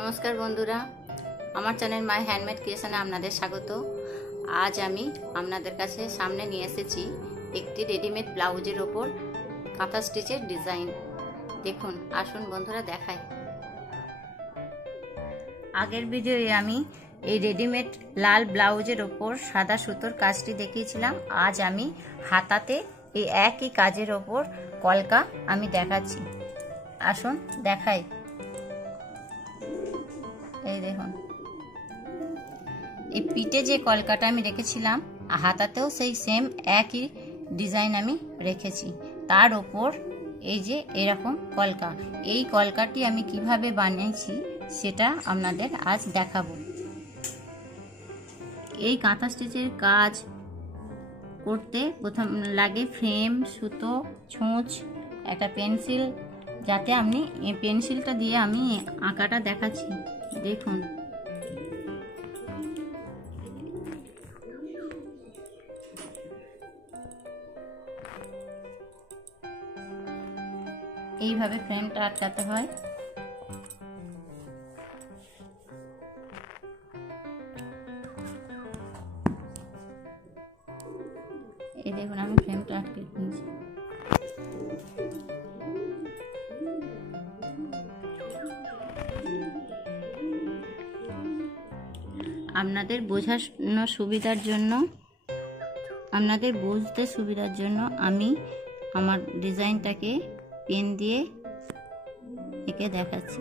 নমস্কার বন্ধুরা, আমার চ্যানেল মাই হ্যান্ডমেড ক্রিয়েশনে আপনাদের স্বাগত। আজ আমি আপনাদের কাছে সামনে নিয়ে এসেছি একটি রেডিমেড ব্লাউজের ওপর কাঁথা স্টিচের ডিজাইন। দেখুন, আসুন বন্ধুরা দেখাই। আগের ভিডিওয়ে আমি এই রেডিমেড লাল ব্লাউজের ওপর সাদা সুতোর কাজটি দেখিয়েছিলাম। আজ আমি হাতাতে এই একই কাজের ওপর কলকা আমি দেখাচ্ছি। আসুন দেখাই। এই দেখুন, এই পিঠে যে কলকাটা আমি রেখেছিলাম, হাতাতেও সেই সেম একই ডিজাইন আমি রেখেছি। তার ওপর এই যে এরকম কলকা, এই কলকাটি আমি কিভাবে বানিয়েছি সেটা আপনাদের আজ দেখাবো। এই কাঁথা স্টিচের কাজ করতে প্রথম লাগে ফ্রেম, সুতো, ছুঁচ, একটা পেন্সিল, যাতে আপনি এই পেন্সিলটা দিয়ে আমি আঁকাটা দেখাচ্ছি। দেখুন, এইভাবে ফ্রেমটা আটকাতে হয়। এই দেখুন, আমি ফ্রেমটা আটকে নিয়েছি। আপনাদের বোঝানোর সুবিধার জন্য, আপনাদের বুঝতে সুবিধার জন্য আমি আমার ডিজাইনটাকে পেন দিয়ে এঁকে দেখাচ্ছি।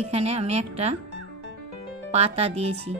এখানে আমি একটা পাতা দিয়েছি।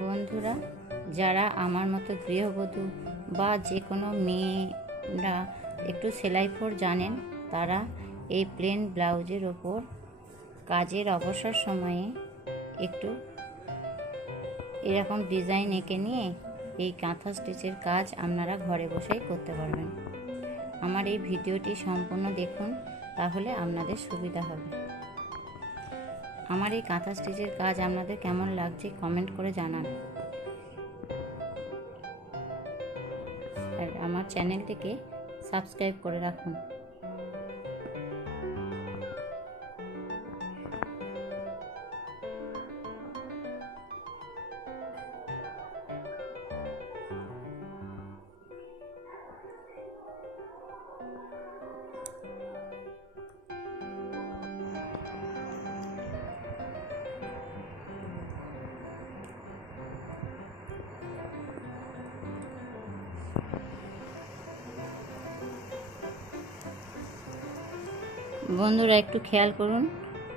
বন্ধুরা, যারা আমার মতো গৃহবধূ বা যে কোনো মেয়েরা একটু সেলাই ফোর জানেন, তারা এই প্লেন ব্লাউজের ওপর কাজের অবসর সময়ে একটু এরকম ডিজাইন এঁকে নিয়ে এই কাঁথা স্টিচের কাজ আপনারা ঘরে বসেই করতে পারবেন। আমার এই ভিডিওটি সম্পূর্ণ দেখুন, তাহলে আপনাদের সুবিধা হবে। আমার এই কাঁথা স্টিচের কাজ আপনাদের কেমন লাগছে কমেন্ট করে জানান। আর আমার চ্যানেলটিকে সাবস্ক্রাইব করে রাখুন। বন্ধুরা, একটু খেয়াল করুন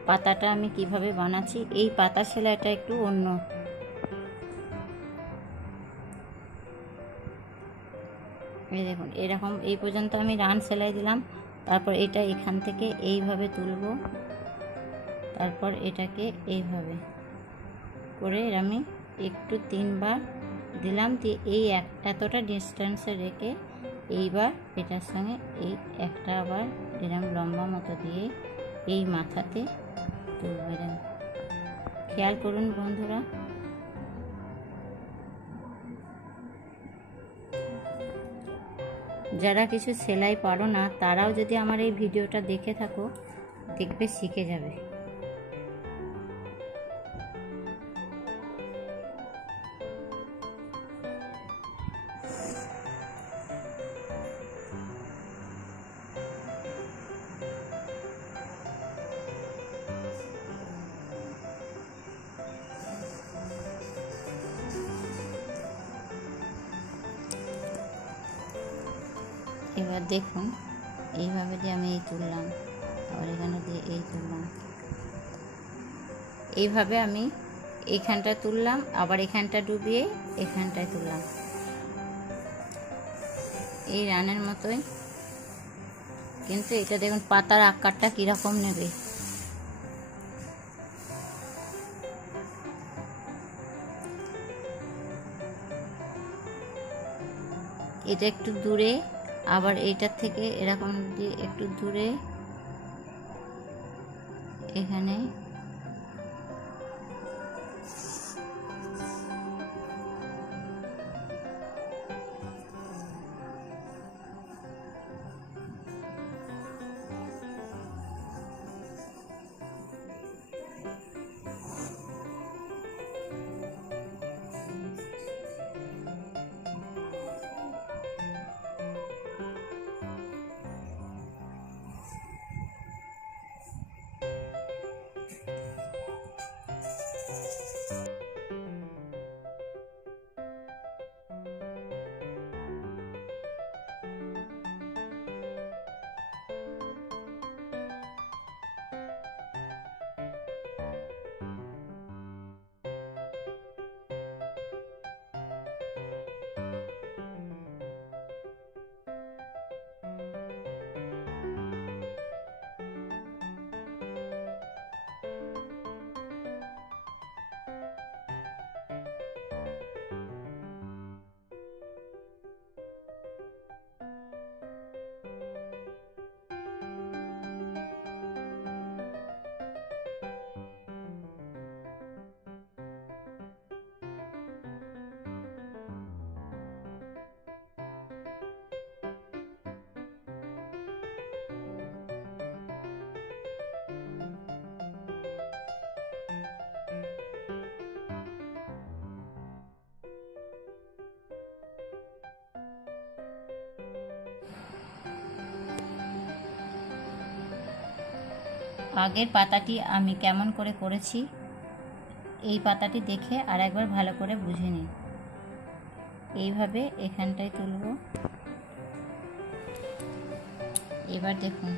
পাতাটা আমি কিভাবে বানাচ্ছি। এই পাতা সেলাইটা একটু অন্য। এই দেখুন, এরকম এই পর্যন্ত আমি রান সেলাই দিলাম। তারপর এটা এখান থেকে এইভাবে তুলব, তারপর এটাকে এইভাবে করে আমি একটু 3 বার দিলাম, দিয়ে এই এতটা ডিস্টেন্সে রেখে এইবার এটার সঙ্গে এই একটা আবার এরকম লম্বা মতো দিয়ে এই মাথাতে তুলব। খেয়াল করুন বন্ধুরা। যারা কিছু সেলাই পারো না, তারাও যদি আমার এই ভিডিওটা দেখে থাকো, দেখবে শিখে যাবে। এবার দেখুন এইভাবে দিয়ে আমি এই তুললাম, আবার এখানে দিয়ে এই তুললাম, এইভাবে আমি এইখানটা তুললাম, আবার এখানটা ডুবিয়ে এখানটায় তুললাম, এই রানের মতোই। কিন্তু এটা দেখুন পাতার আকারটা কীরকম নেবে। এটা একটু দূরে, আবার এইটার থেকে এরকম দিয়ে একটু দূরে এখানে আগের পাতাটি আমি কেমন করে করেছি এই পাতাটি দেখে আর একবার ভালো করে বুঝে নিন। এইভাবে এখানটায় তুলব। এবার দেখুন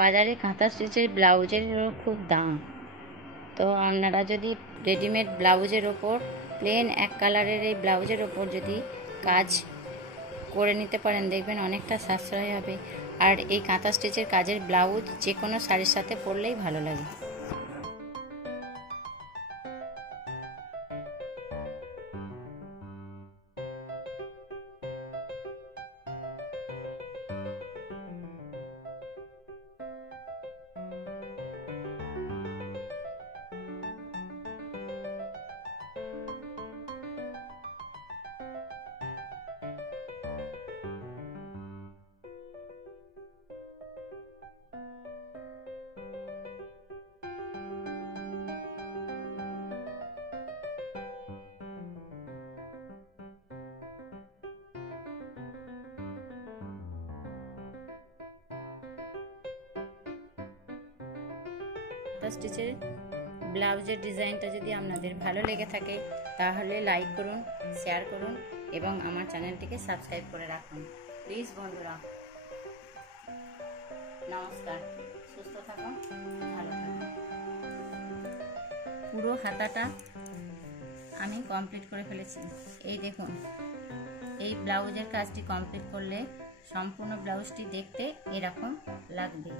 বাজারে কাঁথা স্টিচের ব্লাউজেরও খুব দাম, তো আপনারা যদি রেডিমেড ব্লাউজের ওপর প্লেন এক কালারের এই ব্লাউজের ওপর যদি কাজ করে নিতে পারেন, দেখবেন অনেকটা সাশ্রয় হবে। আর এই কাঁথা স্টিচের কাজের ব্লাউজ যে কোনো শাড়ির সাথে পরলেই ভালো লাগে। কাঁথা স্টিচের ব্লাউজের ডিজাইনটা যদি আপনাদের ভালো লেগে থাকে তাহলে লাইক করুন, শেয়ার করুন এবং আমার চ্যানেলটিকে সাবস্ক্রাইব করে রাখুন প্লিজ বন্ধুরা। নমস্কার, সুস্থ থাকুন, ভালো থাকুন। পুরো হাতাটা আমি কমপ্লিট করে ফেলেছি। এই দেখুন, এই ব্লাউজের কাজটি কমপ্লিট করলে সম্পূর্ণ ব্লাউজটি দেখতে এরকম লাগবে।